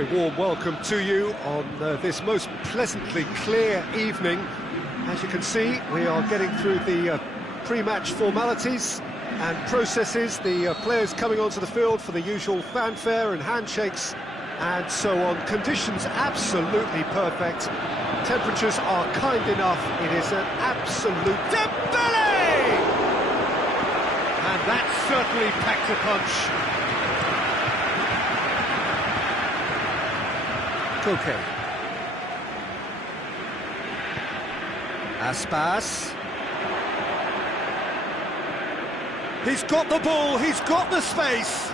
very warm welcome to you on this most pleasantly clear evening. As you can see, we are getting through the pre-match formalities and processes, the players coming onto the field for the usual fanfare and handshakes and so on. Conditions absolutely perfect. Temperatures are kind enough. It is an absolute Dembele! And that certainly packed a punch. Koke. Aspas. He's got the ball, he's got the space.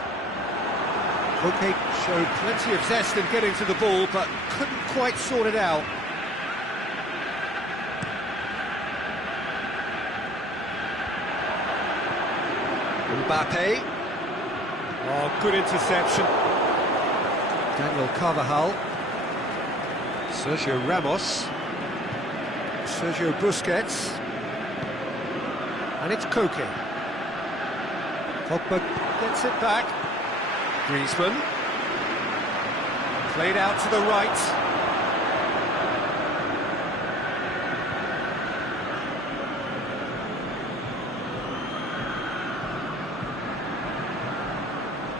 Koke showed plenty of zest in getting to the ball, but couldn't quite sort it out. Mbappe. Oh, good interception. Daniel Carvajal. Sergio Ramos, Sergio Busquets, and it's Koke. Pogba gets it back. Griezmann, played out to the right.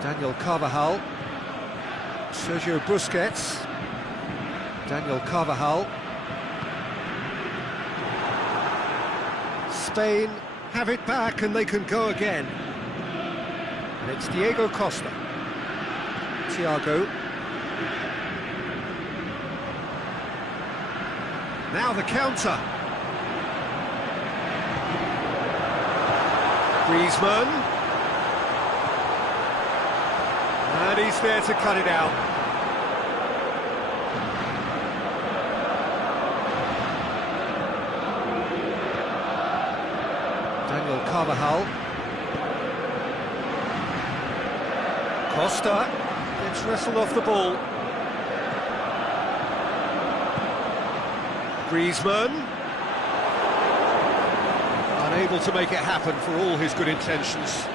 Daniel Carvajal, Sergio Busquets. Daniel Carvajal. Spain have it back and they can go again. And it's Diego Costa. Thiago. Now the counter. Griezmann. And he's there to cut it out. Daniel Carvajal. Costa gets wrestled off the ball. Griezmann. Unable to make it happen for all his good intentions.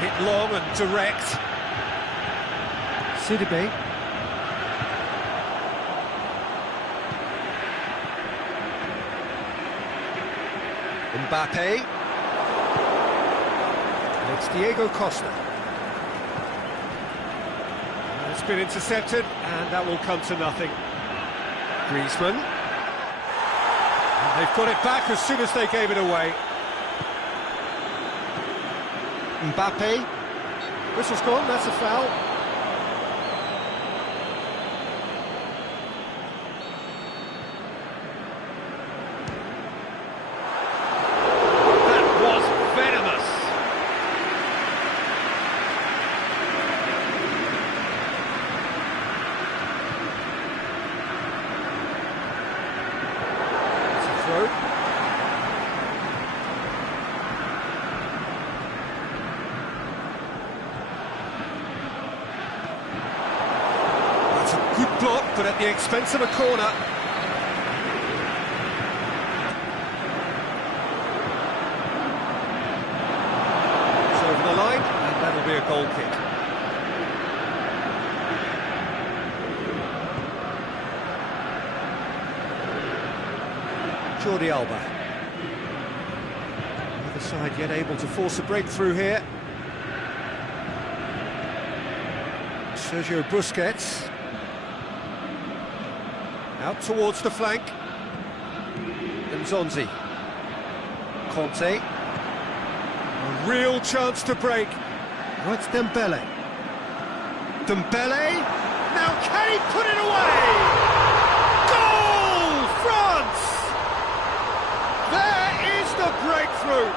Hit long and direct. Sidibe. Mbappe. And it's Diego Costa. It's been intercepted, and that will come to nothing. Griezmann. And they've got it back as soon as they gave it away. Mbappe. Whistle's gone, that's a foul. That's a good block, but at the expense of a corner. It's over the line, and that'll be a goal kick. Jordi Alba. The other side yet able to force a breakthrough here. Sergio Busquets. Out towards the flank. Nzonzi. Conte. A real chance to break. Oh, it's Dembele. Dembele. Now can he put it away? Goal! France! There is the breakthrough.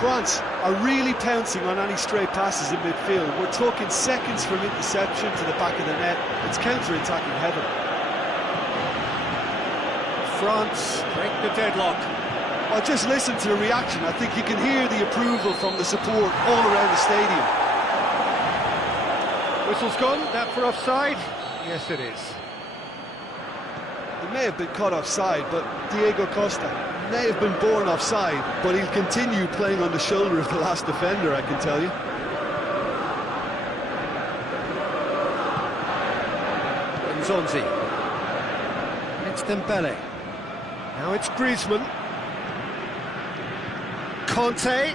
France are really pouncing on any stray passes in midfield. We're talking seconds from interception to the back of the net. It's counter-attacking heaven. France break the deadlock. Well, just listen to the reaction. I think you can hear the approval from the support all around the stadium. Whistle's gone, that for offside? Yes, it is. He may have been caught offside, but Diego Costa may have been born offside, but he'll continue playing on the shoulder of the last defender, I can tell you. Nzonzi. It's Dembele. Now it's Griezmann. Conte.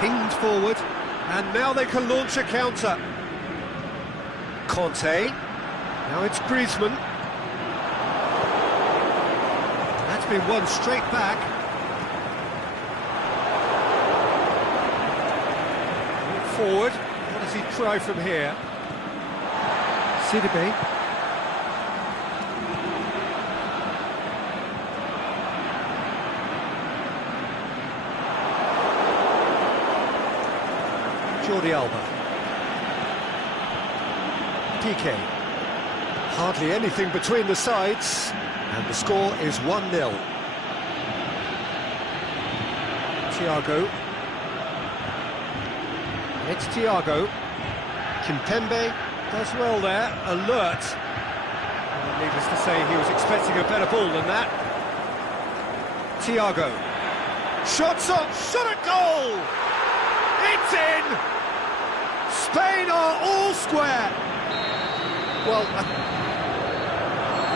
Pinged forward, and now they can launch a counter. Conte. Now it's Griezmann. That's been won straight back. Forward. What does he try from here? Sidibe. Jordi Alba. Piqué. Hardly anything between the sides, and the score is 1-0. Thiago. It's Thiago. Kimpembe does well there, alert. Well, needless to say, he was expecting a better ball than that. Thiago. Shots on, shot at goal! It's in! Spain are all square! Well,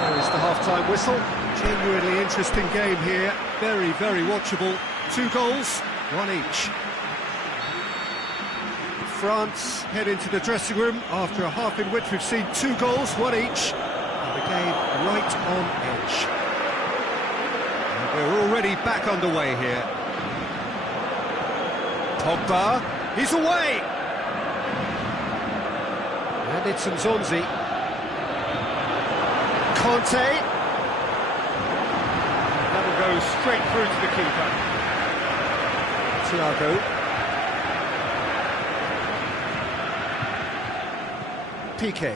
there is the half-time whistle. Genuinely interesting game here. Very, very watchable. 2 goals, 1 each. France head into the dressing room after a half in which we've seen 2 goals, 1 each, and the game right on edge. And we're already back underway here. Pogba, he's away! And it's Nzonzi. Conte. That will go straight through to the keeper. Thiago. Piqué.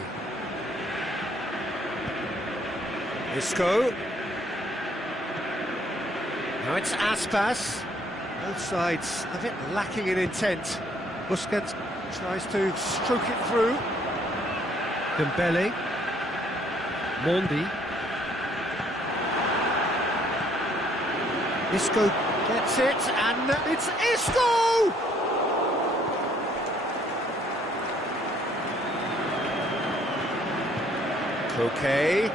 Isco. Now it's Aspas. Both sides a bit lacking in intent. Busquets tries to stroke it through. Dembele. Mondi. Isco gets it, and it's Isco! Okay,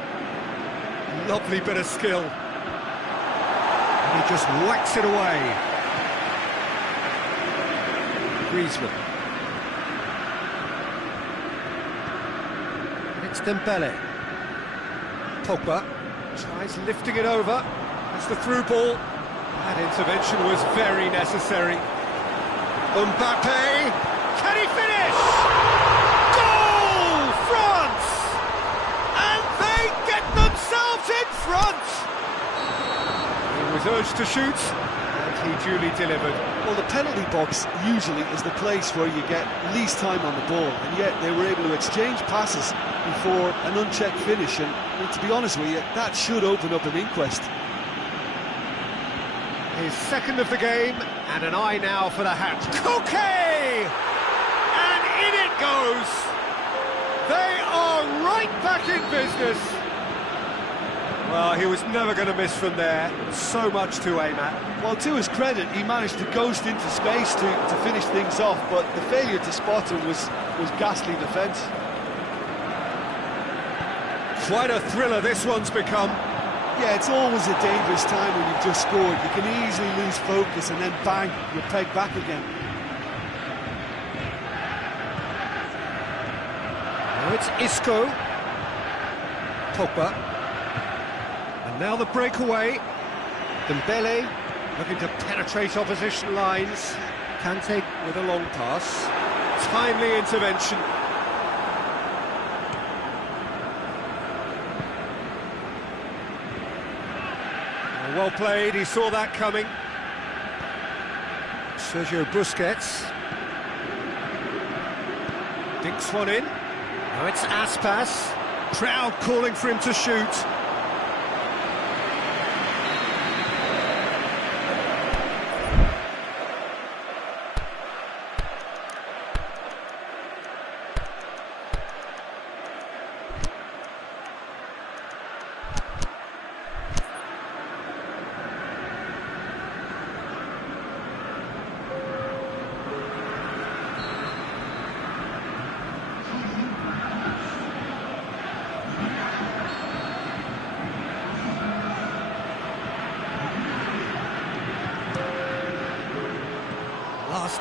lovely bit of skill. And he just whacks it away. Griezmann. And it's Dembele. Pogba tries lifting it over. That's the through ball. That intervention was very necessary. Mbappe, can he finish? Goal, France! And they get themselves in front! He was urged to shoot, and he duly delivered. Well, the penalty box usually is the place where you get least time on the ball, and yet they were able to exchange passes before an unchecked finish, and to be honest with you, that should open up an inquest. His second of the game, and an eye now for the hat. Koke! And in it goes! They are right back in business! Well, he was never going to miss from there. So much to aim at. Well, to his credit, he managed to ghost into space to finish things off, but the failure to spot him was ghastly defence. Quite a thriller this one's become. Yeah, it's always a dangerous time when you've just scored. You can easily lose focus and then bang, you're pegged back again. Now it's Isco. Pogba. And now the breakaway. Dembele looking to penetrate opposition lines. Kante with a long pass. Timely intervention. Well played, he saw that coming. Sergio Busquets. Dinks one in. Now it's Aspas. Crowd calling for him to shoot.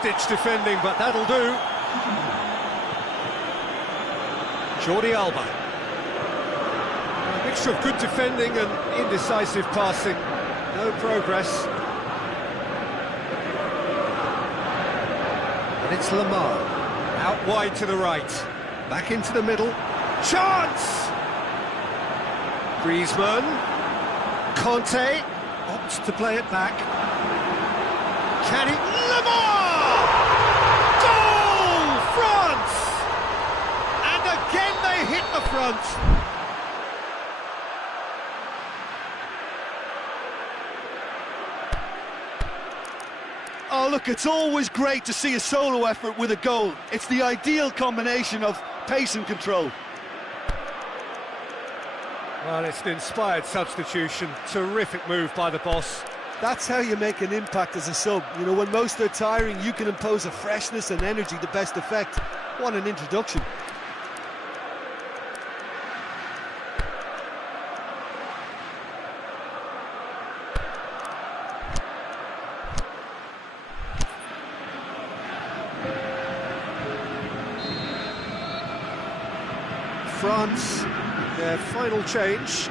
last-ditch defending, but that'll do. Jordi Alba. A mixture of good defending and indecisive passing. No progress. And it's Lamar. Out wide to the right. Back into the middle. Chance! Griezmann. Conte opts to play it back. Can he? Lamar! Goal! France! And again they hit the front. Oh, look, it's always great to see a solo effort with a goal. It's the ideal combination of pace and control. Well, it's an inspired substitution. Terrific move by the boss. That's how you make an impact as a sub. You know, when most are tiring, you can impose a freshness and energy to best effect. What an introduction. France, their final change.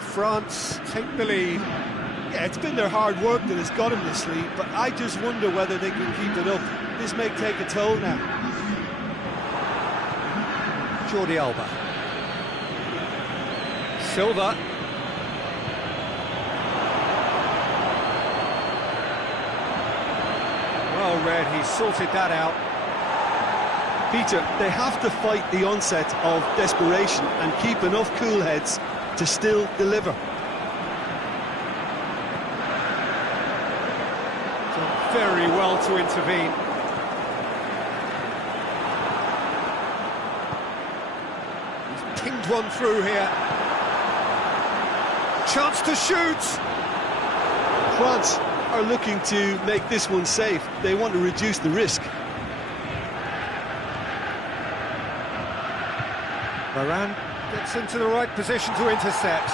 France take the lead. Yeah, it's been their hard work that has got them this lead, but I just wonder whether they can keep it up. This may take a toll now. Jordi Alba. Silva. Well read, he sorted that out. Peter, they have to fight the onset of desperation and keep enough cool heads to still deliver. Done very well to intervene. He's pinged one through here. Chance to shoot! France are looking to make this one safe. They want to reduce the risk. Varane gets into the right position to intercept.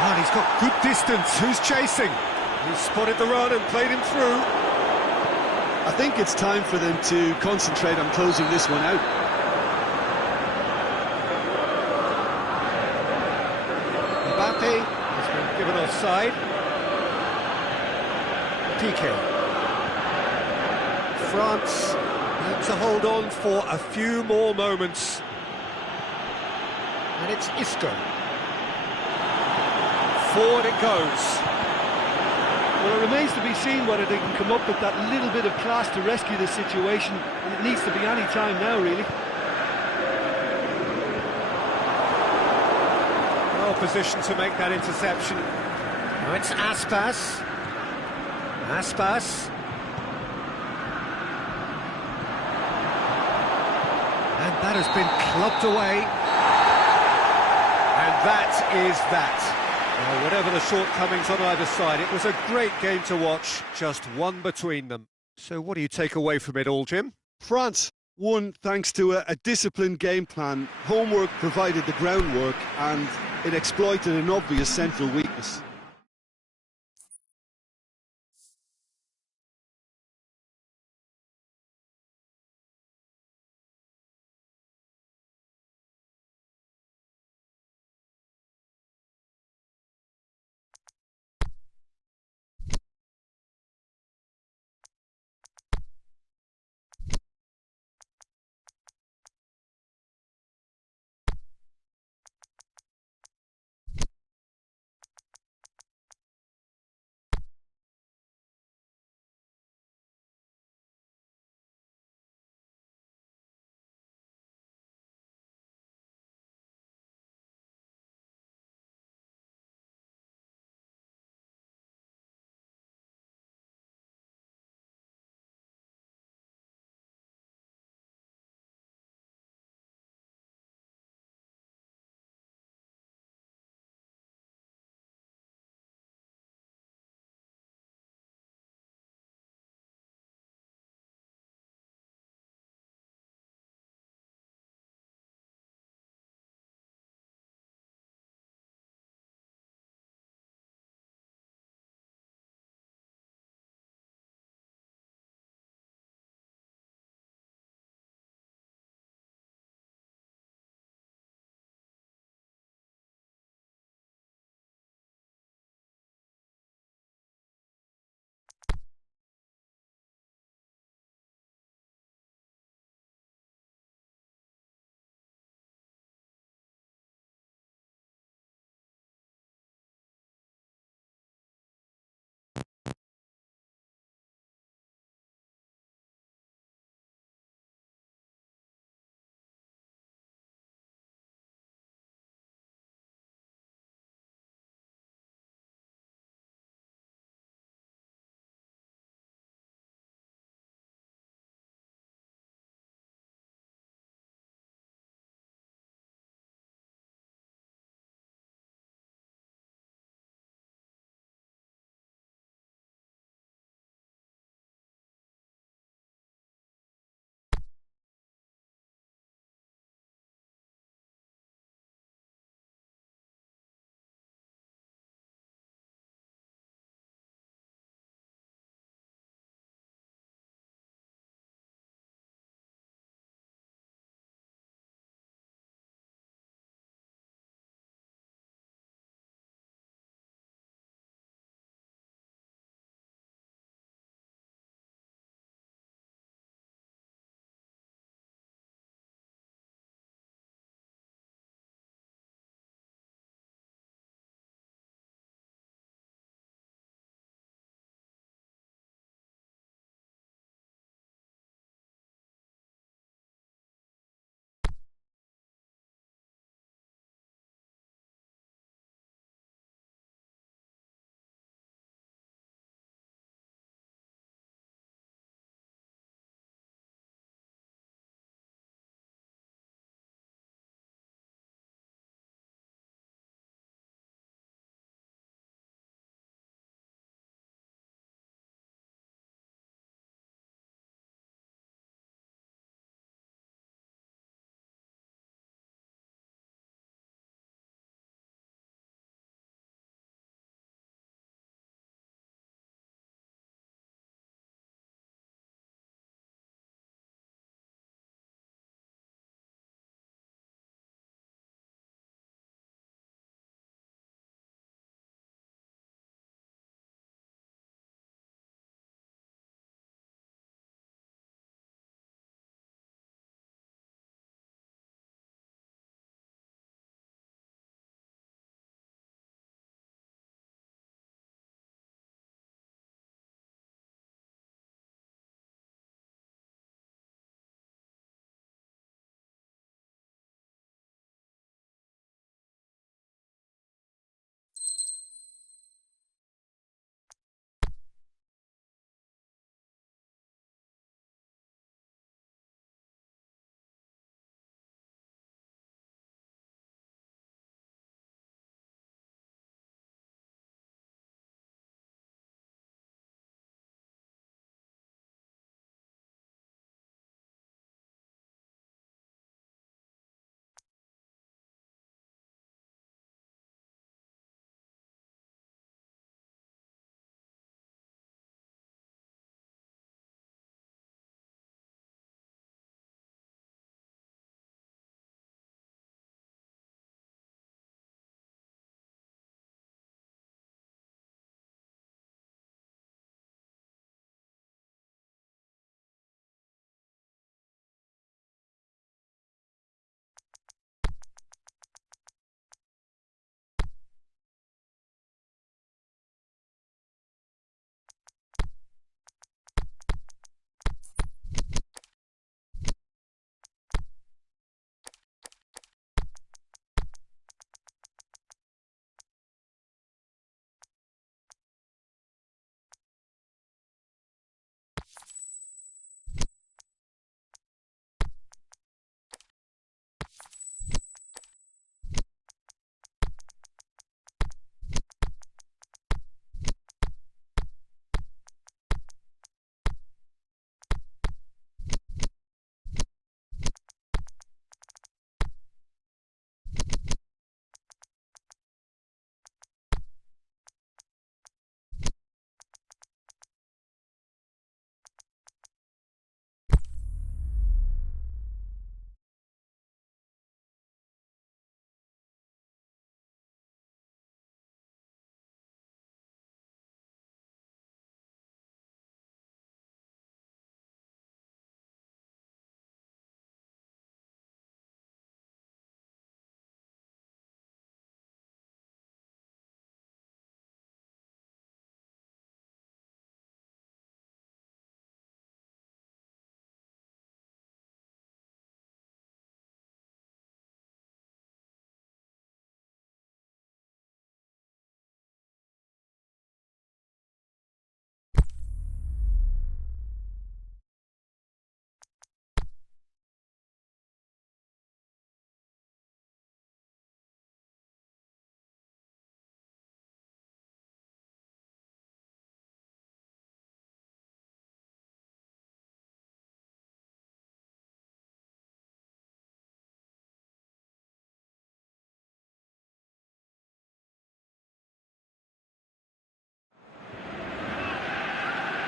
And he's got good distance. Who's chasing? He's spotted the run and played him through. I think it's time for them to concentrate on closing this one out. Mbappe has been given offside. Piqué. France need to hold on for a few more moments. And it's Isco. Forward it goes. Well, it remains to be seen whether they can come up with that little bit of class to rescue the situation, and it needs to be any time now, really. Well positioned to make that interception. Now it's Aspas. Aspas. And that has been clubbed away. And that is that. Well, whatever the shortcomings on either side, it was a great game to watch, just one between them. So what do you take away from it all, Jim? France won thanks to a disciplined game plan. Homework provided the groundwork, and it exploited an obvious central weakness.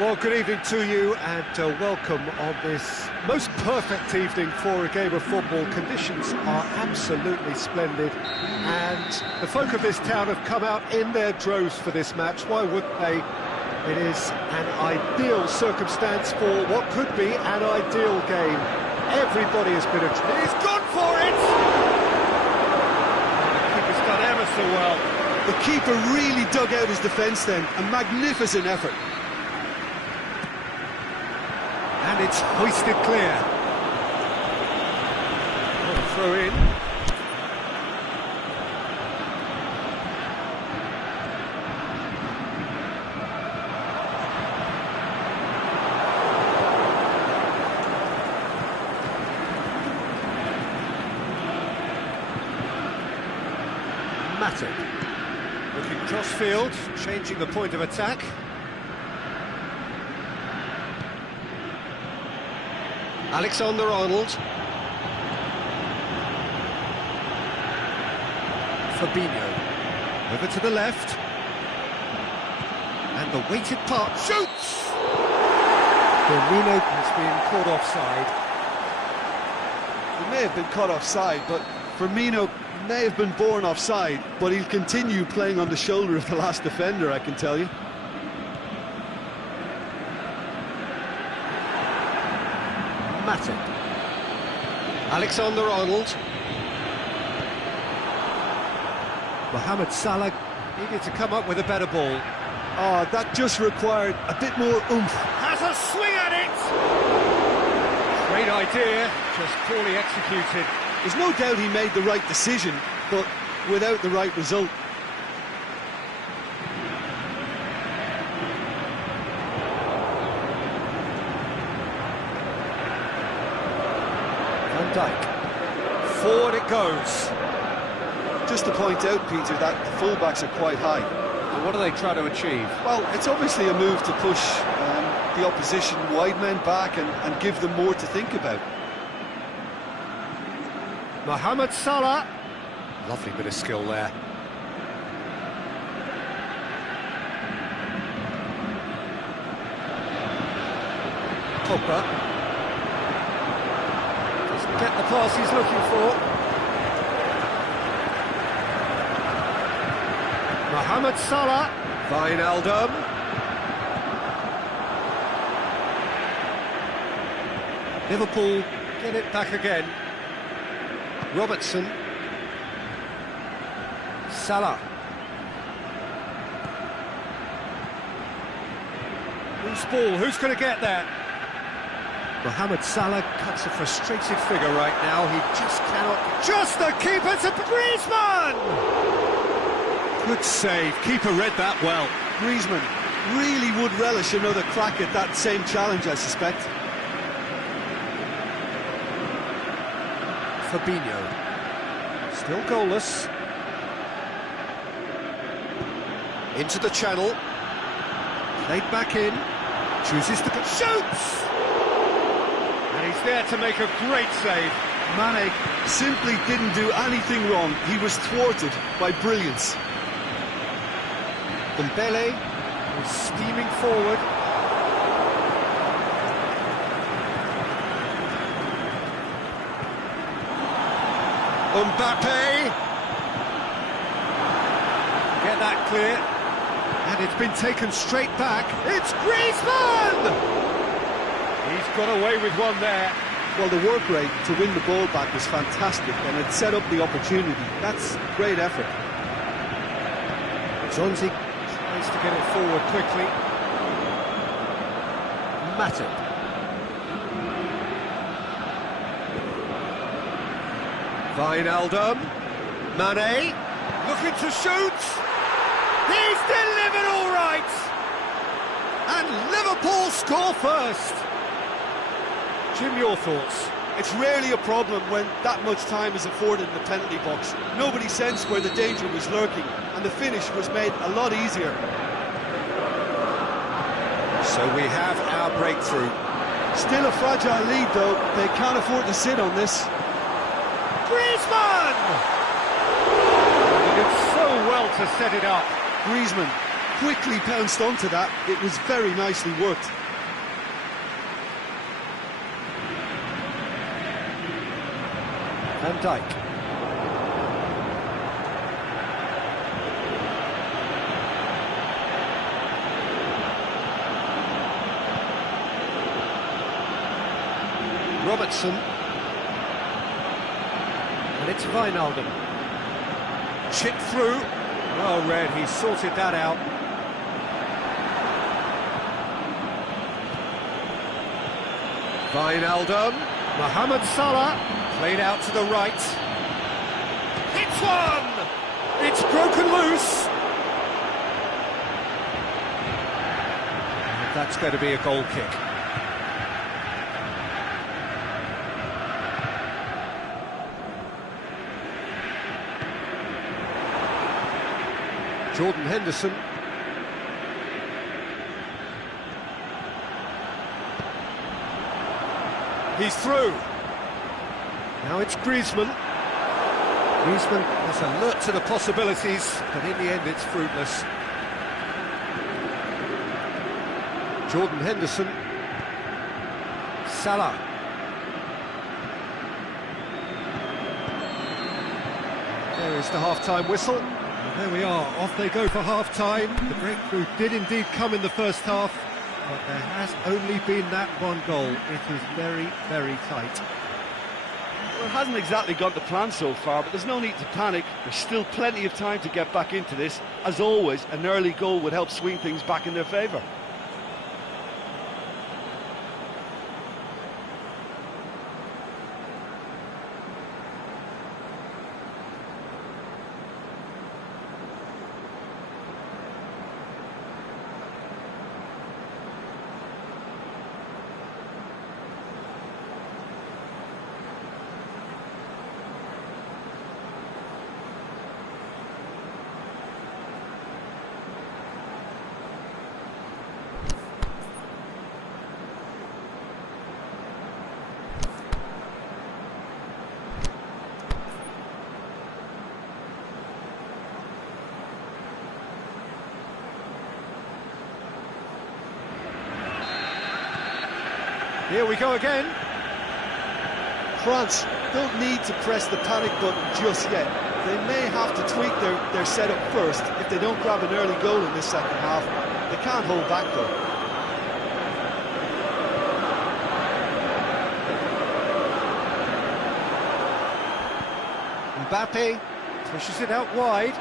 Well, good evening to you and welcome on this most perfect evening for a game of football. Conditions are absolutely splendid and the folk of this town have come out in their droves for this match. Why wouldn't they? It is an ideal circumstance for what could be an ideal game. Everybody has been He's gone for it! The keeper's done ever so well. The keeper really dug out his defence then. A magnificent effort. And it's hoisted clear. Throw in. Matip. Looking cross-field, changing the point of attack. Alexander-Arnold. Fabinho. Over to the left. And the weighted pass. Shoots! Firmino has been caught offside. He may have been caught offside, but Firmino may have been born offside, but he'll continue playing on the shoulder of the last defender, I can tell you. Matip. Alexander-Arnold. Mohamed Salah needed to come up with a better ball. Oh, that just required a bit more oomph. Has a swing at it! Great idea, just poorly executed. There's no doubt he made the right decision, but without the right result. Van Dijk. Forward it goes. Just to point out, Peter, that the fullbacks are quite high. And what do they try to achieve? Well, it's obviously a move to push the opposition wide men back and give them more to think about. Mohamed Salah. Lovely bit of skill there. Pogba. Doesn't get the pass he's looking for. Mohamed Salah. Wijnaldum. Liverpool get it back again. Robertson. Salah. Who's ball? Who's going to get there? Mohamed Salah cuts a frustrated figure right now. He just cannot... Just the keeper to Griezmann! Good save. Keeper read that well. Griezmann really would relish another crack at that same challenge, I suspect. Fabinho. Still goalless. Into the channel. Played back in. Chooses to... Shoots! And he's there to make a great save. Mane simply didn't do anything wrong. He was thwarted by brilliance. Dembele is steaming forward. Mbappe. Get that clear. And it's been taken straight back. It's Griezmann! He's got away with one there. Well, the work rate to win the ball back was fantastic, and it set up the opportunity. That's great effort. Zonzi tries to get it forward quickly. Matip. Wijnaldum. Mane. Looking to shoot. He's delivered all right. And Liverpool score first. Jim, your thoughts? It's rarely a problem when that much time is afforded in the penalty box. Nobody sensed where the danger was lurking, and the finish was made a lot easier. So we have our breakthrough. Still a fragile lead, though. They can't afford to sit on this. Griezmann! He did so well to set it up. Griezmann quickly pounced onto that. It was very nicely worked. Van Dijk. Robertson. And it's Wijnaldum. Chipped through. Well read, he sorted that out. Wijnaldum. Mohamed Salah. Played out to the right. It's one! It's broken loose. And that's going to be a goal kick. Jordan Henderson. He's through. Now it's Griezmann. Griezmann is alert to the possibilities, but in the end it's fruitless. Jordan Henderson. Salah. There is the half-time whistle. And there we are, off they go for half-time. The breakthrough did indeed come in the first half, but there has only been that one goal. It is very, very tight. Well, it hasn't exactly gone to plan so far, but there's no need to panic. There's still plenty of time to get back into this. As always, an early goal would help swing things back in their favour. Here we go again. France don't need to press the panic button just yet. They may have to tweak their setup first if they don't grab an early goal in this second half. They can't hold back though. Mbappe pushes it out wide.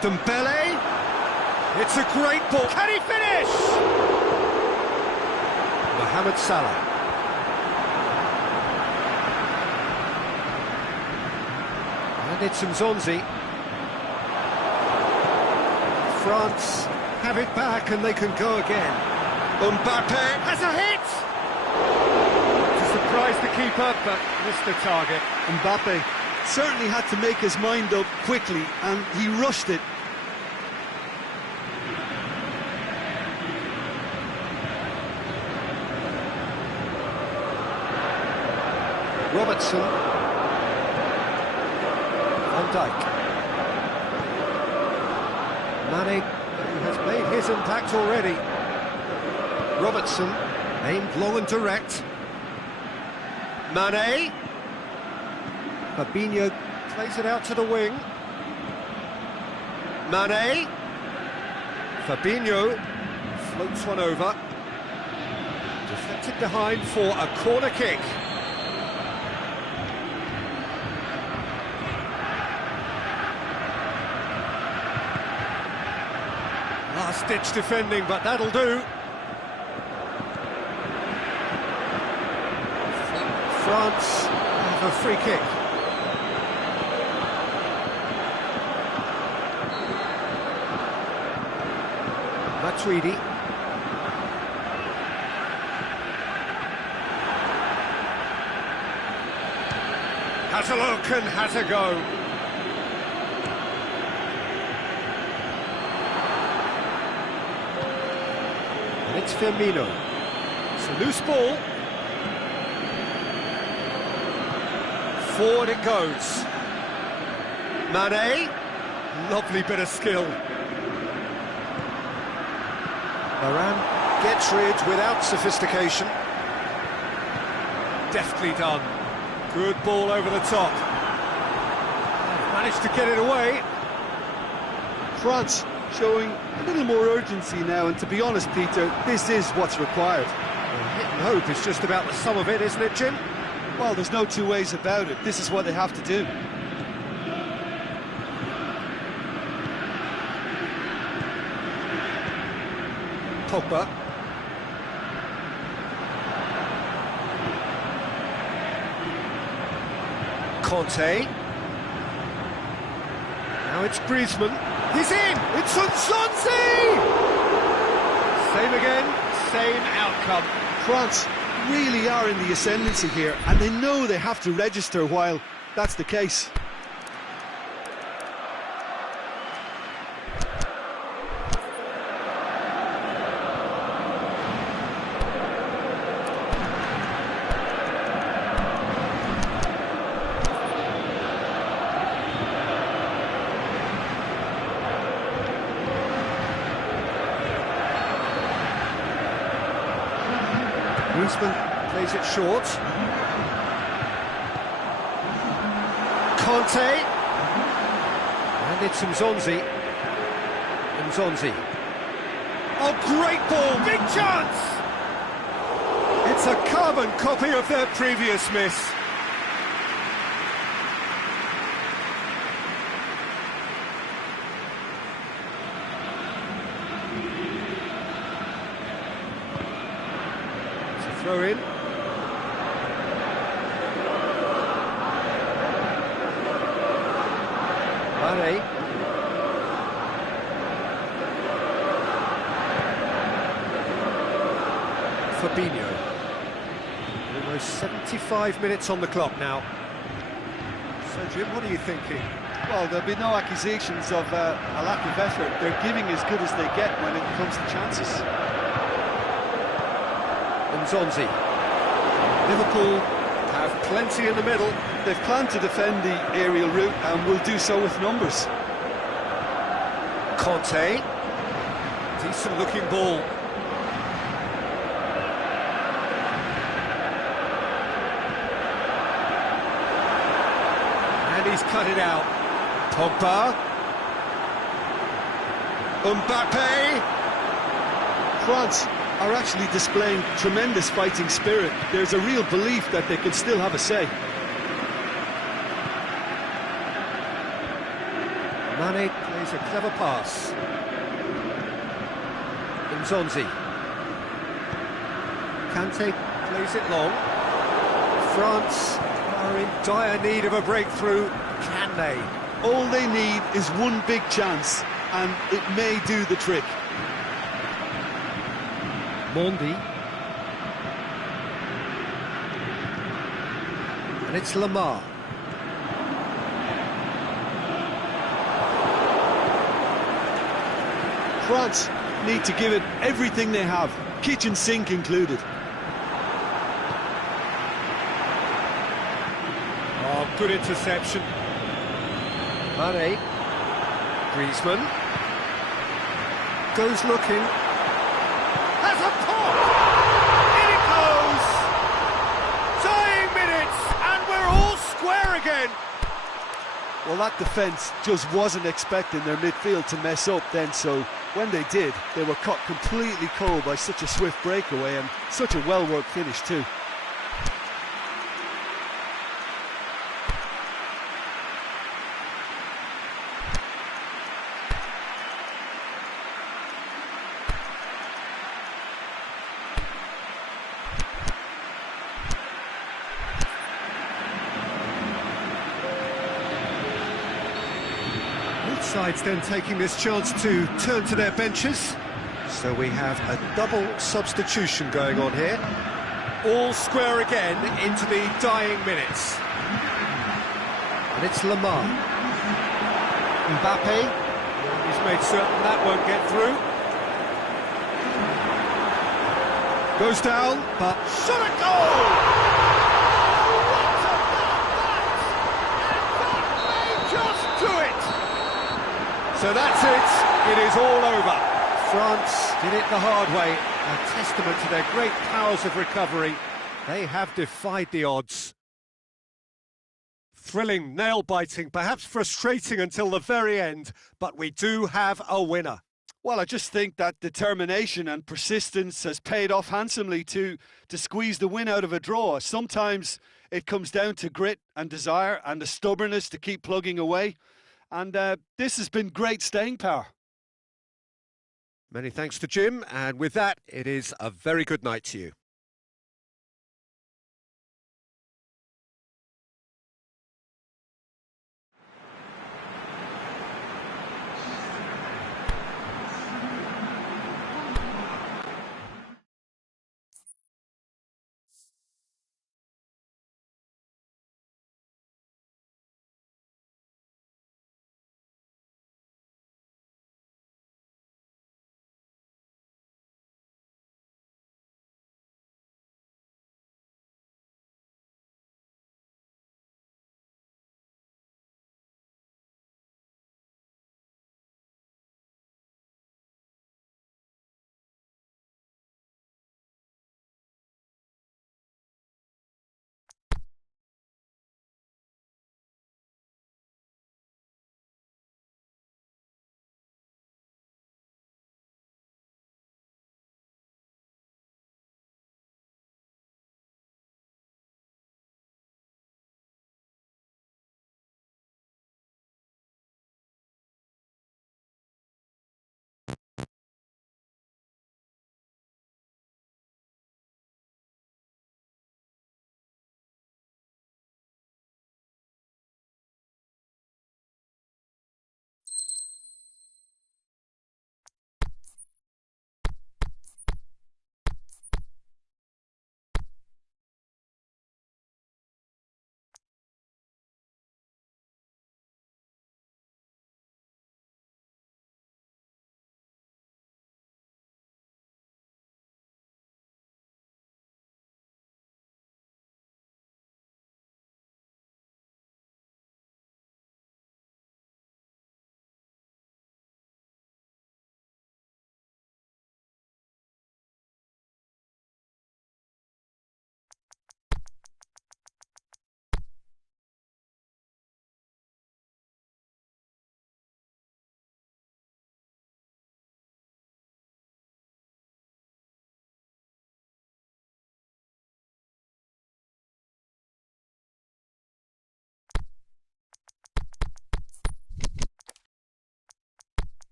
Dembele. It's a great ball. Can he finish? Mohamed Salah. And it's Nzonzi. France have it back and they can go again. Mbappe has a hit! To surprise the keeper, but missed the target. Mbappe certainly had to make his mind up quickly, and he rushed it. Robertson. Van Dijk. Mane, who has made his impact already. Robertson, aimed long and direct. Mane. Fabinho plays it out to the wing. Mane. Fabinho floats one over. Deflected behind for a corner kick. Last-ditch defending, but that'll do. France have a free kick. Matuidi. Has a look and has a go. And it's Firmino. It's a loose ball. Forward it goes. Mane. Lovely bit of skill. Varane gets rid without sophistication. Deftly done. Good ball over the top. Managed to get it away. France showing a little more urgency now, and to be honest, Peter, this is what's required. Hit and hope is just about the sum of it, isn't it, Jim? Well, there's no two ways about it. This is what they have to do. Pogba. Conte. Now it's Griezmann. He's in! It's Nsonzi! Same again, same outcome. France really are in the ascendancy here, and they know they have to register while that's the case. Griezmann plays it short. Conte. And it's Nsonzi. Nsonzi. Oh, great ball! Big chance! It's a carbon copy of their previous miss. Throw in. Mane. Fabinho. Almost 75 minutes on the clock now. So, Jim, what are you thinking? Well, there'll be no accusations of a lack of effort. They're giving as good as they get when it comes to chances. Nsonzi. Liverpool have plenty in the middle. They've planned to defend the aerial route and will do so with numbers. Conte. Decent looking ball. And he's cut it out. Pogba. Mbappe. France are actually displaying tremendous fighting spirit. There's a real belief that they can still have a say. Mane plays a clever pass. Nsonzi. Kante plays it long. France are in dire need of a breakthrough. Can they? All they need is one big chance, and it may do the trick. Mondi. And it's Lamar. France need to give it everything they have, kitchen sink included. Oh, good interception. Mane. Griezmann. Goes looking. Has a pop! In it goes! Dying minutes, and we're all square again! Well, that defence just wasn't expecting their midfield to mess up then, so when they did, they were caught completely cold by such a swift breakaway and such a well-worked finish too. Sides then taking this chance to turn to their benches. So we have a double substitution going on here. All square again into the dying minutes. And it's Lamar. Mbappe. He's made certain that won't get through. Goes down, but shot a goal! What about that? And that may just do it! So that's it. It is all over. France did it the hard way. A testament to their great powers of recovery. They have defied the odds. Thrilling, nail-biting, perhaps frustrating until the very end, but we do have a winner. Well, I just think that determination and persistence has paid off handsomely to squeeze the win out of a draw. Sometimes it comes down to grit and desire and the stubbornness to keep plugging away. And this has been great staying power. Many thanks to Jim, and with that, it is a very good night to you.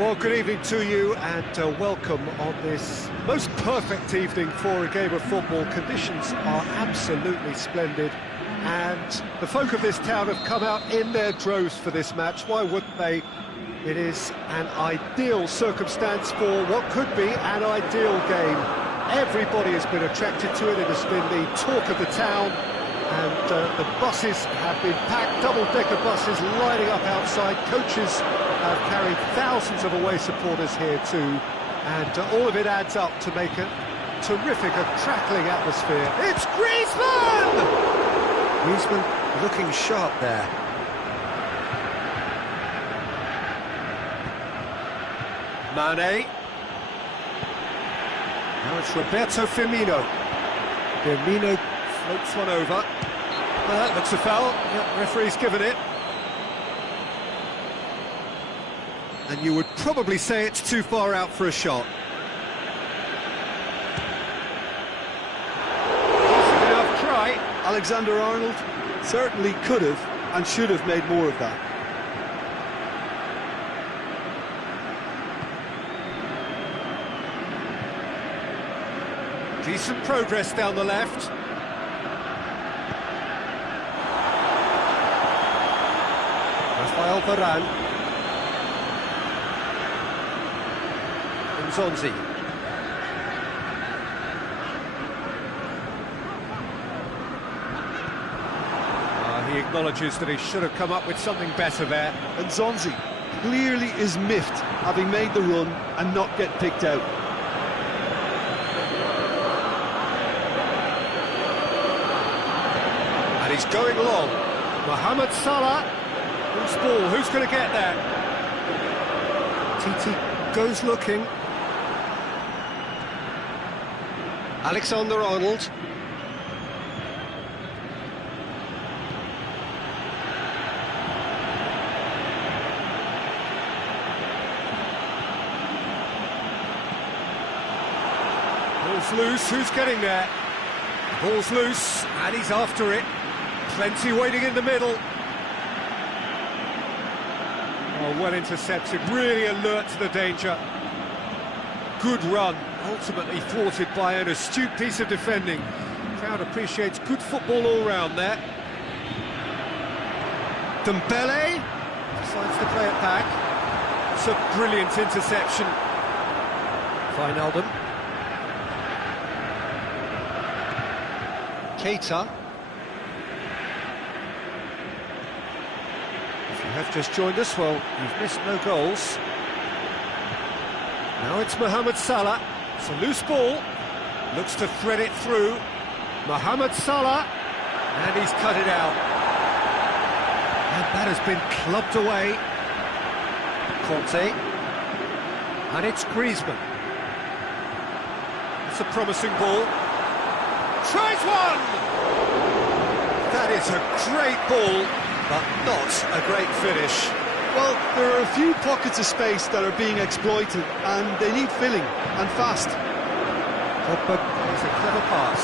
Well, good evening to you and welcome on this most perfect evening for a game of football. Conditions are absolutely splendid and the folk of this town have come out in their droves for this match. Why wouldn't they? It is an ideal circumstance for what could be an ideal game. Everybody has been attracted to it. It has been the talk of the town. and the buses have been packed, double-decker buses lining up outside. Coaches have carried thousands of away supporters here too, and all of it adds up to make a terrific, crackling atmosphere. It's Griezmann! Griezmann looking sharp there. Mane. Now it's Roberto Firmino. Firmino floats one over. Well, that looks a foul. Yeah, referee's given it. And you would probably say it's too far out for a shot. Decent enough try. Alexander-Arnold certainly could have and should have made more of that. Decent progress down the left. Rafael Varane. Nzonzi. He acknowledges that he should have come up with something better there. And Nzonzi clearly is miffed having made the run and not get picked out. And he's going long. Mohamed Salah. Who's ball? Who's going to get there? TT goes looking. Alexander-Arnold. Ball's loose. Who's getting there? Ball's loose, and he's after it. Plenty waiting in the middle. Oh, well intercepted, really alert to the danger. Good run, ultimately thwarted by an astute piece of defending. Crowd appreciates good football all round there. Dembele decides to play it back. It's a brilliant interception. Wijnaldum. Keita. If you have just joined us, well, you've missed no goals. Now it's Mohamed Salah. It's a loose ball. Looks to thread it through. Mohamed Salah. And he's cut it out. And that has been clubbed away. Conte. And it's Griezmann. It's a promising ball. Tries one! That is a great ball, but not a great finish. Well, there are a few pockets of space that are being exploited, and they need filling, and fast. Pogba is a clever pass.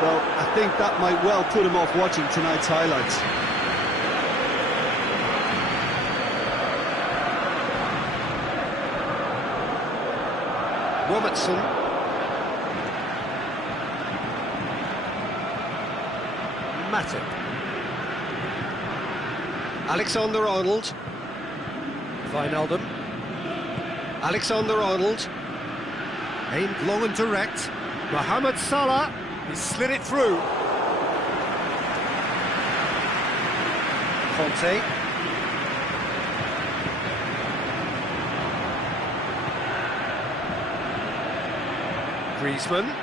Well, I think that might well put him off watching tonight's highlights. Robertson. Matip. Alexander-Arnold. Wijnaldum. Alexander-Arnold. Aimed long and direct. Mohamed Salah. He slid it through. Conte. Griezmann.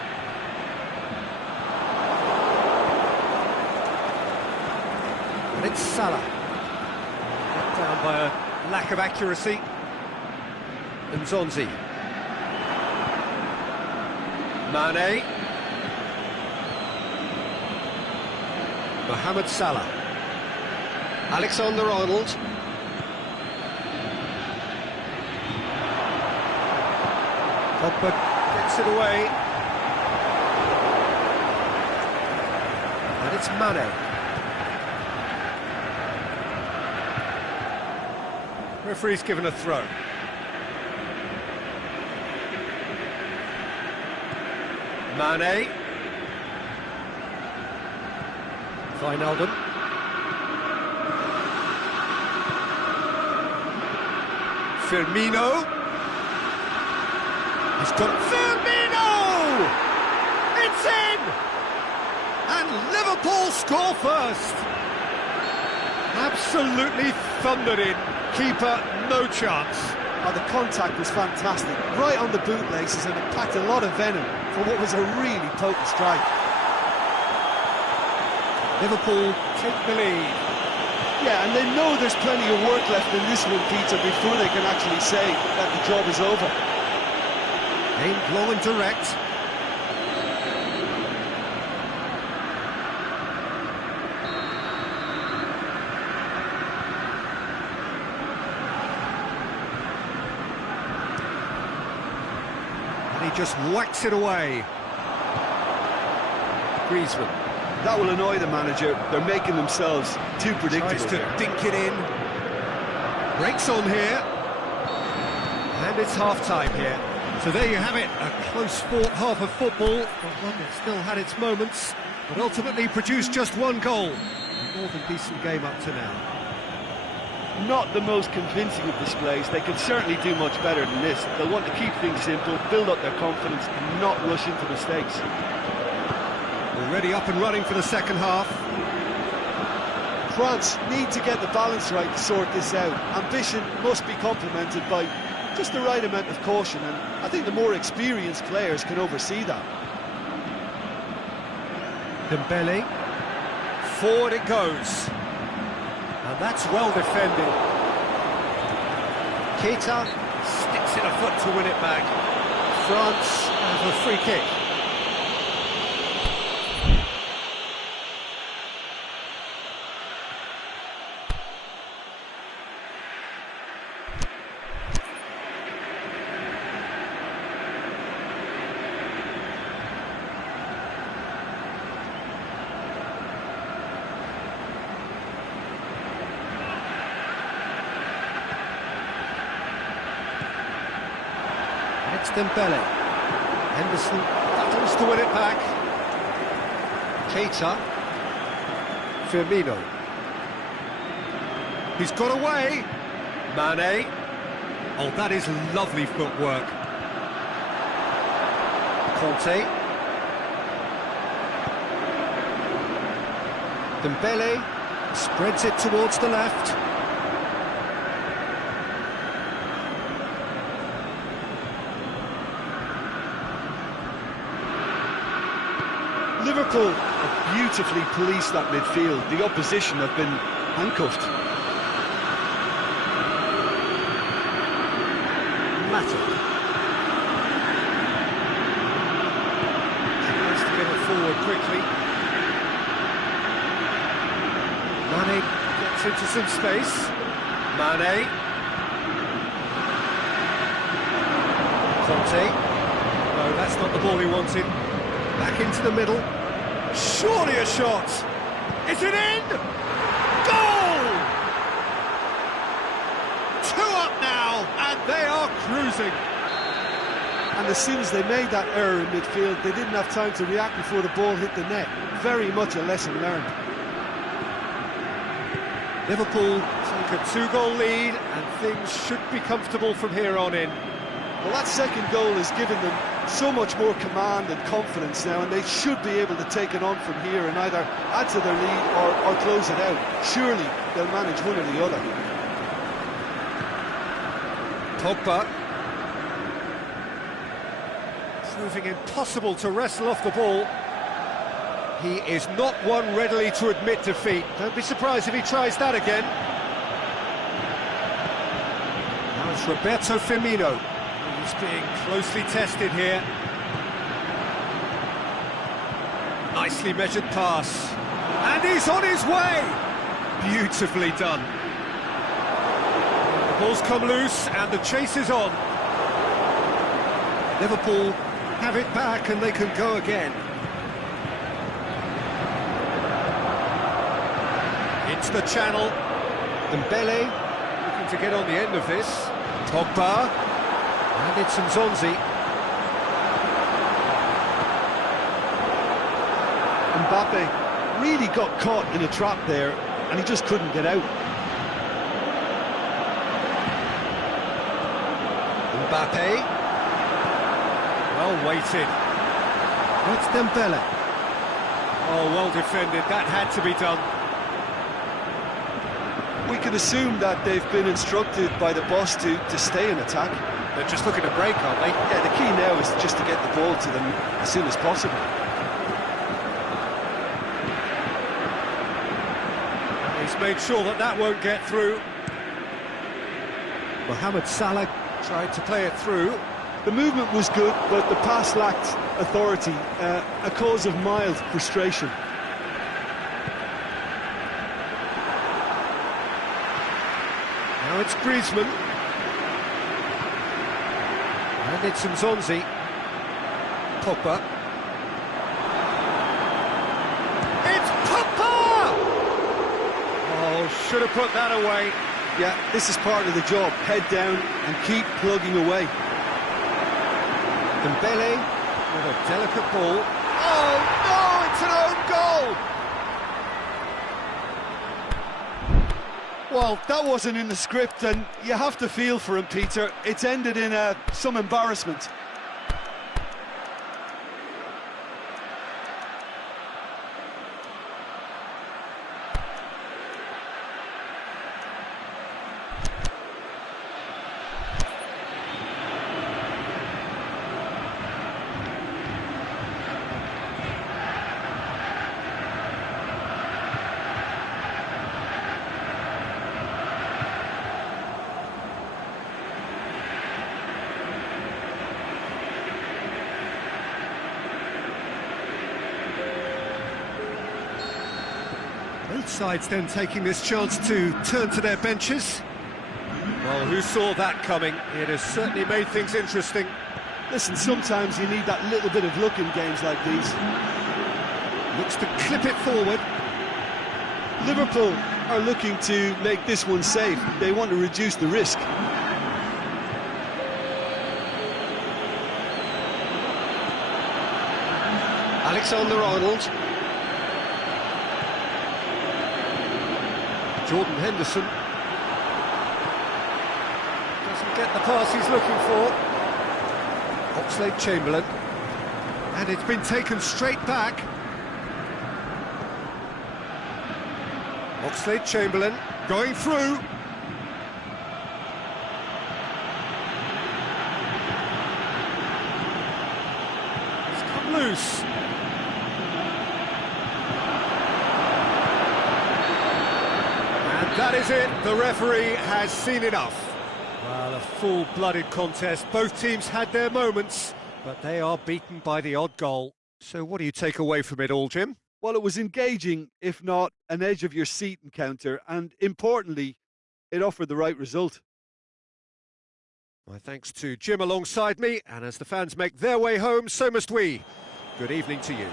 And it's Salah. Let down by a lack of accuracy. Nzonzi. Mane. Mohamed Salah. Alexander-Arnold. Pogba gets it away. And it's Mane. Referee's given a throw. Mane. Wijnaldum. Firmino. He's got Firmino! It's in! And Liverpool score first. Absolutely thundered in. Keeper, no chance. Oh, the contact was fantastic, right on the bootlaces, and it packed a lot of venom for what was a really potent strike. Liverpool take the lead. Yeah, and they know there's plenty of work left in this one, Peter, before they can actually say that the job is over. Aimed low and direct. And he just whacks it away. Griezmann. That will annoy the manager. They're making themselves too predictable. Tries to dink it in. Breaks on here. And it's half-time here. So there you have it, a close fought half of football, but one that still had its moments, but ultimately produced just one goal. A more than decent game up to now. Not the most convincing of displays. They can certainly do much better than this. They'll want to keep things simple, build up their confidence, and not rush into mistakes. Already up and running for the second half. France need to get the balance right to sort this out. Ambition must be complemented by just the right amount of caution, and I think the more experienced players can oversee that. Dembele, forward it goes, and that's well defended. Keita sticks in a foot to win it back. France have a free kick. It's Dembele. Henderson battles to win it back. Keita. Firmino. He's got away. Mane. Oh, that is lovely footwork. Conte. Dembele spreads it towards the left. Liverpool have beautifully policed that midfield. The opposition have been handcuffed. Mata. Tries to get it forward quickly. Mane gets into some space. Mane. Conte. No, that's not the ball he wanted. Back into the middle. Surely a shot. Is it in? Goal! 2 up now, and they are cruising. And as soon as they made that error in midfield, they didn't have time to react before the ball hit the net. Very much a lesson learned. Liverpool take a 2-goal lead, and things should be comfortable from here on in. Well, that second goal has given them so much more command and confidence now, and they should be able to take it on from here and either add to their lead or close it out. Surely they'll manage one or the other. Pogba. Proving impossible to wrestle off the ball. He is not one readily to admit defeat. Don't be surprised if he tries that again. Now it's Roberto Firmino. He's being closely tested here. Nicely measured pass. And he's on his way! Beautifully done. The ball's come loose and the chase is on. Liverpool have it back and they can go again. Into the channel. Dembele looking to get on the end of this. Pogba. And it's Nzonzi. Mbappe really got caught in a trap there, and he just couldn't get out. Mbappe. Well weighted. It's Dembele. Oh, well defended. That had to be done. We can assume that they've been instructed by the boss to stay in attack. They're just looking to break, aren't they? Yeah, the key now is just to get the ball to them as soon as possible. He's made sure that that won't get through. Mohamed Salah tried to play it through. The movement was good, but the pass lacked authority, a cause of mild frustration. Now it's Griezmann. And it's Nzonzi. Pogba. It's Pogba! Oh, should have put that away. Yeah, this is part of the job. Head down and keep plugging away. Dembele with a delicate ball. Oh no, it's an own goal! Well, that wasn't in the script, and you have to feel for him, Peter. It's ended in some embarrassment. Both sides then taking this chance to turn to their benches. Well, who saw that coming? It has certainly made things interesting. Listen, sometimes you need that little bit of luck in games like these. Looks to clip it forward. Liverpool are looking to make this one safe. They want to reduce the risk. Alexander-Arnold. Jordan Henderson. Doesn't get the pass he's looking for. Oxlade-Chamberlain. And it's been taken straight back. Oxlade-Chamberlain going through. It's come loose. That is it, the referee has seen enough. Well, a full-blooded contest, both teams had their moments, but they are beaten by the odd goal. So what do you take away from it all, Jim? Well, it was engaging, if not an edge-of-your-seat encounter, and importantly, it offered the right result. My thanks to Jim alongside me, and as the fans make their way home, so must we. Good evening to you.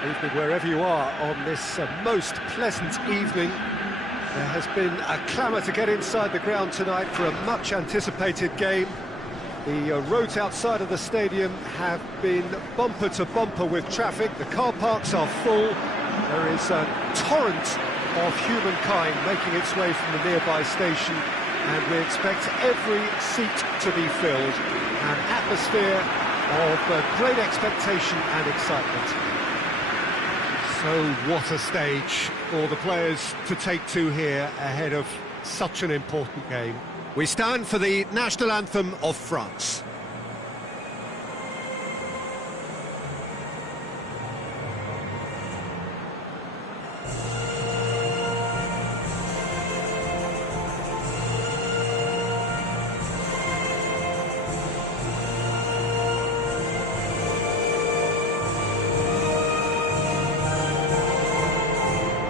Good evening wherever you are on this most pleasant evening. There has been a clamour to get inside the ground tonight for a much-anticipated game. The roads outside of the stadium have been bumper to bumper with traffic. The car parks are full. There is a torrent of humankind making its way from the nearby station, and we expect every seat to be filled. An atmosphere of great expectation and excitement. So what a stage for the players to take to here ahead of such an important game. We stand for the national anthem of France.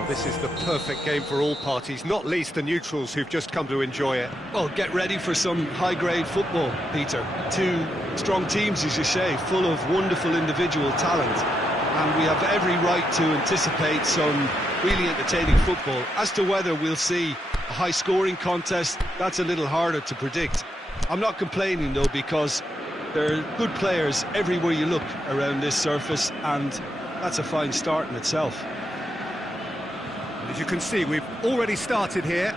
This is the perfect game for all parties, not least the neutrals who've just come to enjoy it. Well, get ready for some high-grade football, Peter. Two strong teams, as you say, full of wonderful individual talent. And we have every right to anticipate some really entertaining football. As to whether we'll see a high-scoring contest, that's a little harder to predict. I'm not complaining, though, because there are good players everywhere you look around this surface, and that's a fine start in itself. As you can see, we've already started here.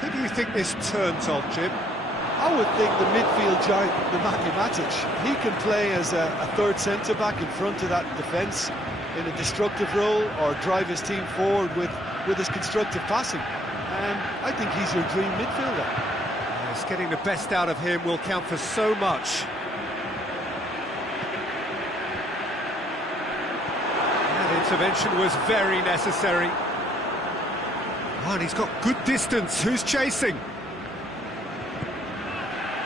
Who do you think this turns on, Jim? I would think the midfield giant, Nemanja Matic. He can play as a third centre-back in front of that defence in a destructive role, or drive his team forward with his constructive passing. I think he's your dream midfielder. Yes, getting the best out of him will count for so much. Intervention was very necessary. Oh, and he's got good distance. Who's chasing?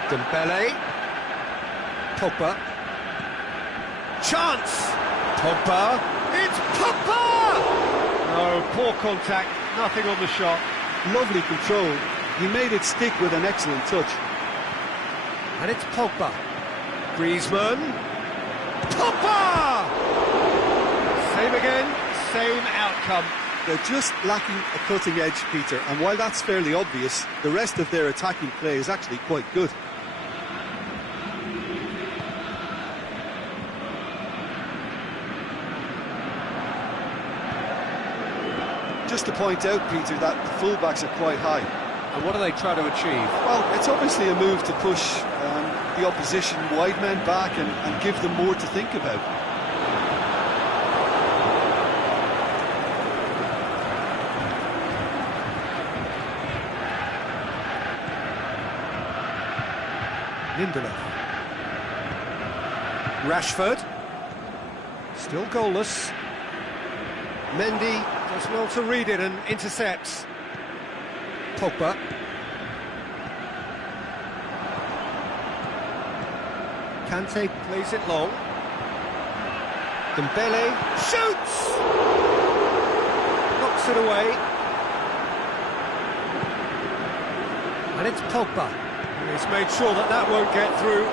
Dembele. Pogba. Chance! Pogba. It's Pogba! No, poor contact. Nothing on the shot. Lovely control. He made it stick with an excellent touch. And it's Pogba. Griezmann. Pogba! Same again, same outcome. They're just lacking a cutting edge, Peter, and while that's fairly obvious, the rest of their attacking play is actually quite good. Just to point out, Peter, that the fullbacks are quite high. And what are they trying to achieve? Well, it's obviously a move to push the opposition wide men back and give them more to think about. Lindelof. Rashford. Still goalless. Mendy does well to read it and intercepts. Pogba. Kante plays it long. Dembele shoots! Knocks it away. And it's Pogba. He's made sure that won't get through.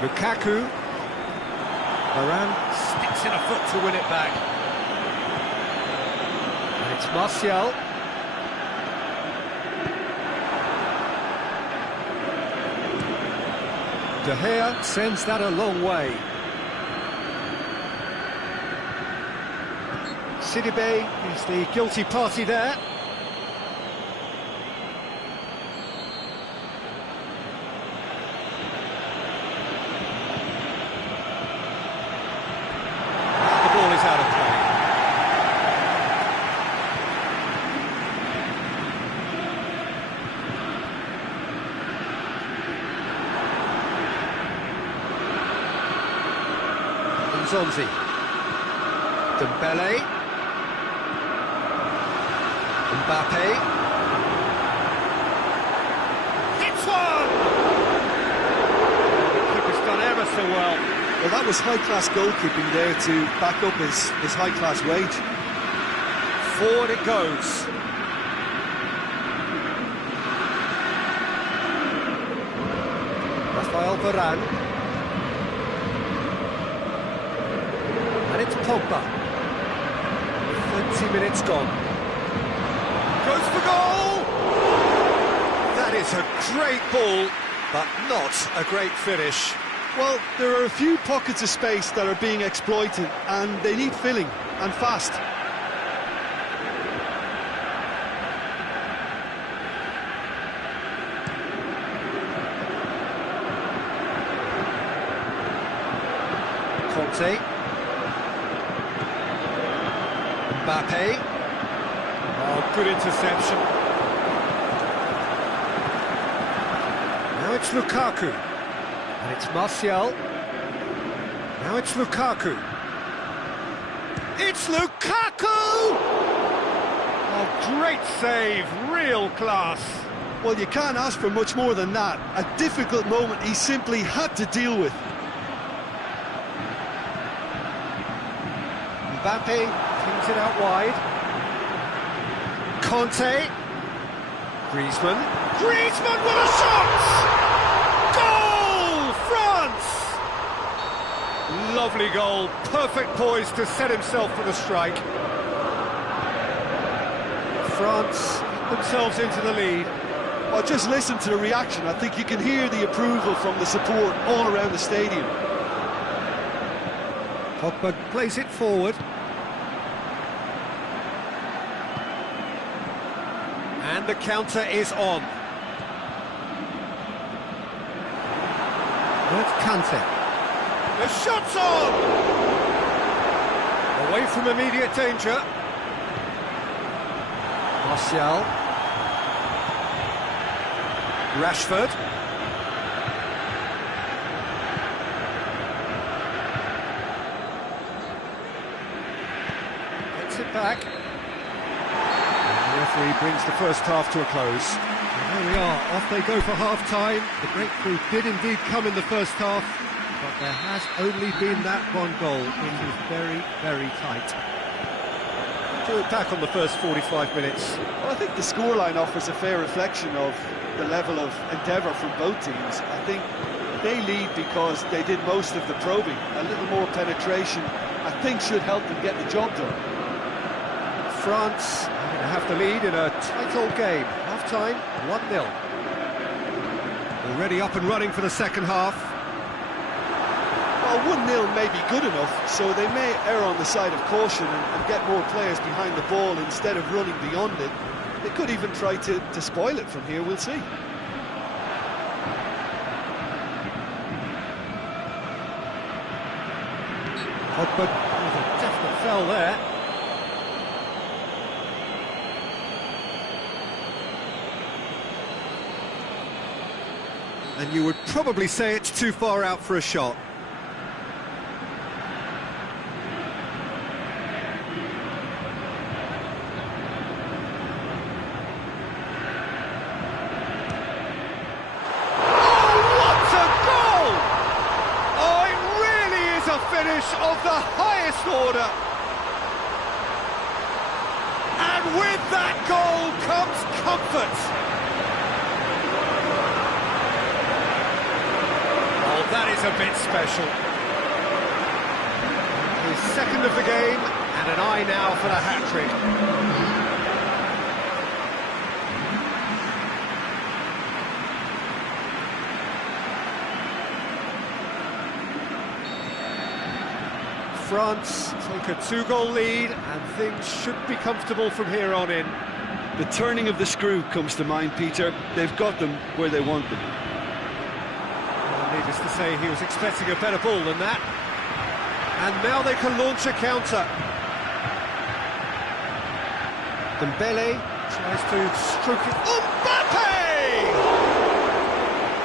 Lukaku. Varane sticks in a foot to win it back. And it's Martial. De Gea sends that a long way. Sidibe is the guilty party there. Zonzi. Dembele. Mbappe. Hits one! The keeper's done ever so well. Well, that was high-class goalkeeping there to back up his high-class wage. Forward it goes. Rafael Varane. And it's Pogba. 20 minutes gone. Goes for goal! That is a great ball, but not a great finish. Well, there are a few pockets of space that are being exploited, and they need filling, and fast. Conte. Mbappe. Oh, good interception. Now it's Lukaku. And it's Martial. Now it's Lukaku. It's Lukaku! Oh, great save, real class. Well, you can't ask for much more than that. A difficult moment he simply had to deal with. Mbappe cleans it out wide. Conte. Griezmann. Griezmann with a shot! Goal! France! Lovely goal, perfect poise to set himself for the strike. France themselves into the lead. Well, just listen to the reaction. I think you can hear the approval from the support all around the stadium. Pogba plays it forward. And the counter is on. That's Kante. The shot's on! Away from immediate danger. Martial. Rashford. Gets it back. And the referee brings the first half to a close. And there we are, off they go for half-time. The breakthrough did indeed come in the first half, but there has only been that one goal. It is very, very tight. To attack on the first 45 minutes. Well, I think the scoreline offers a fair reflection of the level of endeavour from both teams. I think they lead because they did most of the probing. A little more penetration, I think, should help them get the job done. France are going to have the lead in a tight old game. Half-time, 1-0. Already up and running for the second half. Well, 1-0 may be good enough, so they may err on the side of caution and get more players behind the ball instead of running beyond it. They could even try to spoil it from here, we'll see. Pogba with a definite foul there. And you would probably say it's too far out for a shot. Of the highest order, and with that goal comes comfort. Oh, that is a bit special. His second of the game, and an eye now for the hat-trick. France take a two-goal lead, and things should be comfortable from here on in. The turning of the screw comes to mind, Peter. They've got them where they want them. Well, needless to say, he was expecting a better ball than that. And now they can launch a counter. Dembele tries to stroke it. Mbappe!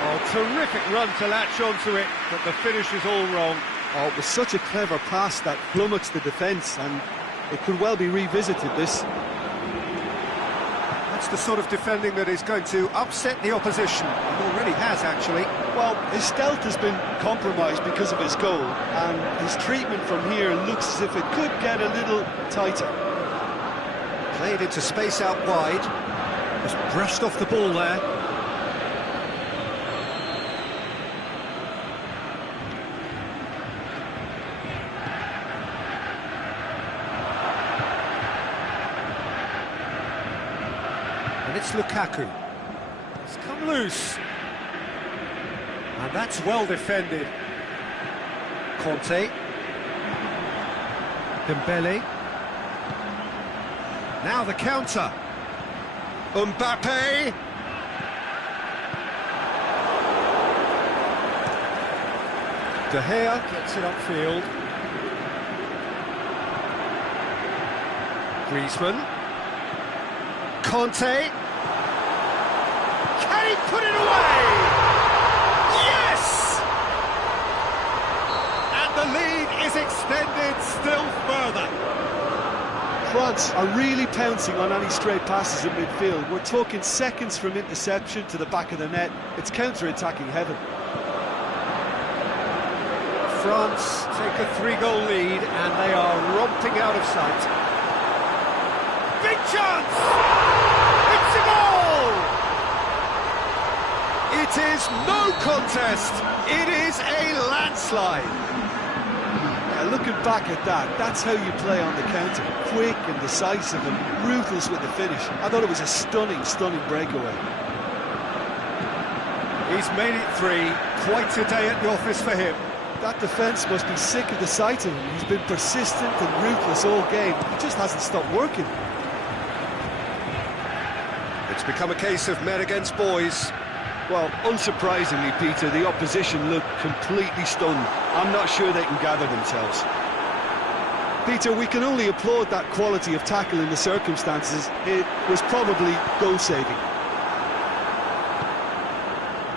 Oh, terrific run to latch onto it, but the finish is all wrong. Oh, it was such a clever pass that flummoxed the defence, and it could well be revisited, this. That's the sort of defending that is going to upset the opposition. It already has, actually. Well, his stealth has been compromised because of his goal, and his treatment from here looks as if it could get a little tighter. Played into space out wide. Just brushed off the ball there. And it's Lukaku. It's come loose. And that's well defended. Conte. Dembele. Now the counter. Mbappe. De Gea gets it upfield. Griezmann. Conte. Can he put it away? Yes! And the lead is extended still further. France are really pouncing on any stray passes in midfield. We're talking seconds from interception to the back of the net. It's counter-attacking heaven. France take a 3-goal lead and they are romping out of sight. Big chance! It's a goal! It is no contest. It is a landslide. Looking back at that, that's how you play on the counter. Quick and decisive and ruthless with the finish. I thought it was a stunning, stunning breakaway. He's made it 3. Quite a day at the office for him. That defence must be sick of the sight of him. He's been persistent and ruthless all game. He just hasn't stopped working. It's become a case of men against boys. Well, unsurprisingly, Peter, the opposition look completely stunned. I'm not sure they can gather themselves. Peter, we can only applaud that quality of tackle in the circumstances. It was probably goal-saving.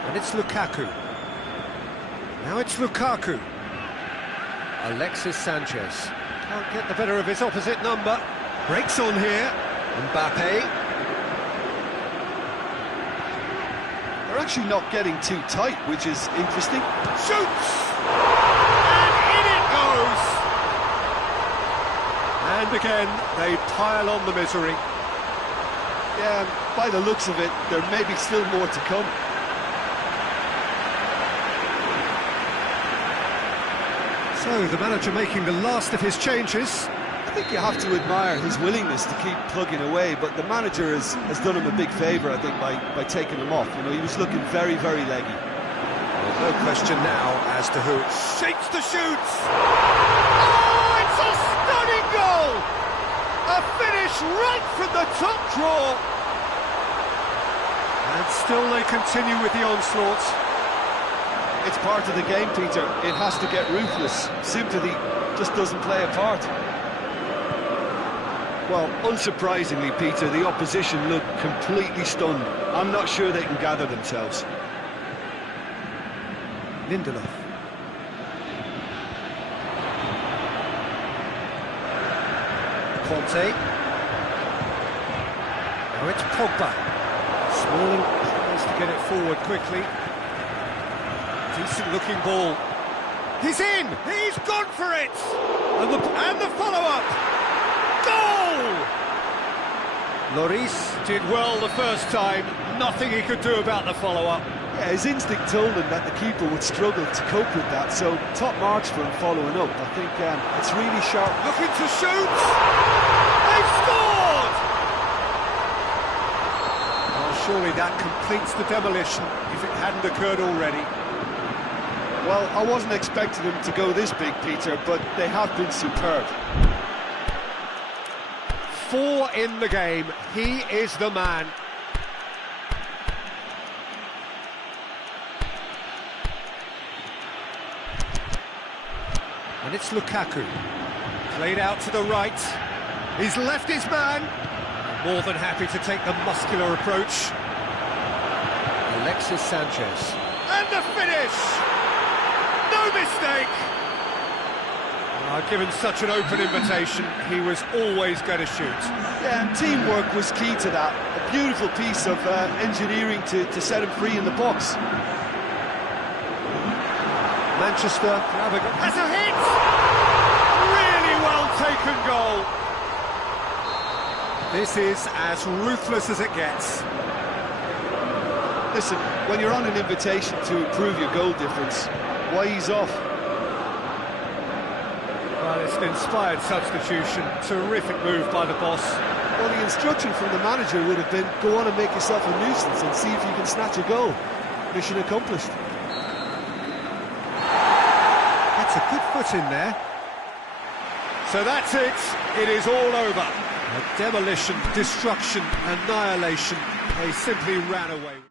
And it's Lukaku. Now it's Lukaku. Alexis Sanchez. Can't get the better of his opposite number. Breaks on here. Mbappe. They're actually not getting too tight, which is interesting. Shoots! And in it goes! And again, they pile on the misery. Yeah, by the looks of it, there may be still more to come. So, the manager making the last of his changes. I think you have to admire his willingness to keep plugging away, but the manager has done him a big favour, I think, by taking him off. You know, he was looking very, very leggy. Well, no question now as to who shakes the shoots. Oh, it's a stunning goal! A finish right from the top draw. And still they continue with the onslaught. It's part of the game, Peter. It has to get ruthless. Sympathy just doesn't play a part. Well, unsurprisingly, Peter, the opposition look completely stunned. I'm not sure they can gather themselves. Lindelof. Conte. Now it's Pogba. Smalling tries to get it forward quickly. Decent looking ball. He's in! He's gone for it! And the follow-up! Goal! Lloris did well the first time. Nothing he could do about the follow-up. Yeah, his instinct told him that the keeper would struggle to cope with that, so top marks for him following up. I think it's really sharp. Looking to shoot! They've scored! Well, surely that completes the demolition if it hadn't occurred already. Well, I wasn't expecting them to go this big, Peter, but they have been superb. 4 in the game. He is the man. And it's Lukaku. Played out to the right. He's left his man. More than happy to take the muscular approach. Alexis Sanchez. And the finish! No mistake! Given such an open invitation, he was always going to shoot. Yeah, and teamwork was key to that. A beautiful piece of engineering to set him free in the box. Manchester has a hit! Really well taken goal. This is as ruthless as it gets. Listen, when you're on an invitation to improve your goal difference, why ease off? Well, Well, it's an inspired substitution. Terrific move by the boss. Well, the instruction from the manager would have been, go on and make yourself a nuisance and see if you can snatch a goal. Mission accomplished. That's a good foot in there. So that's it. It is all over. A demolition, destruction, annihilation. They simply ran away.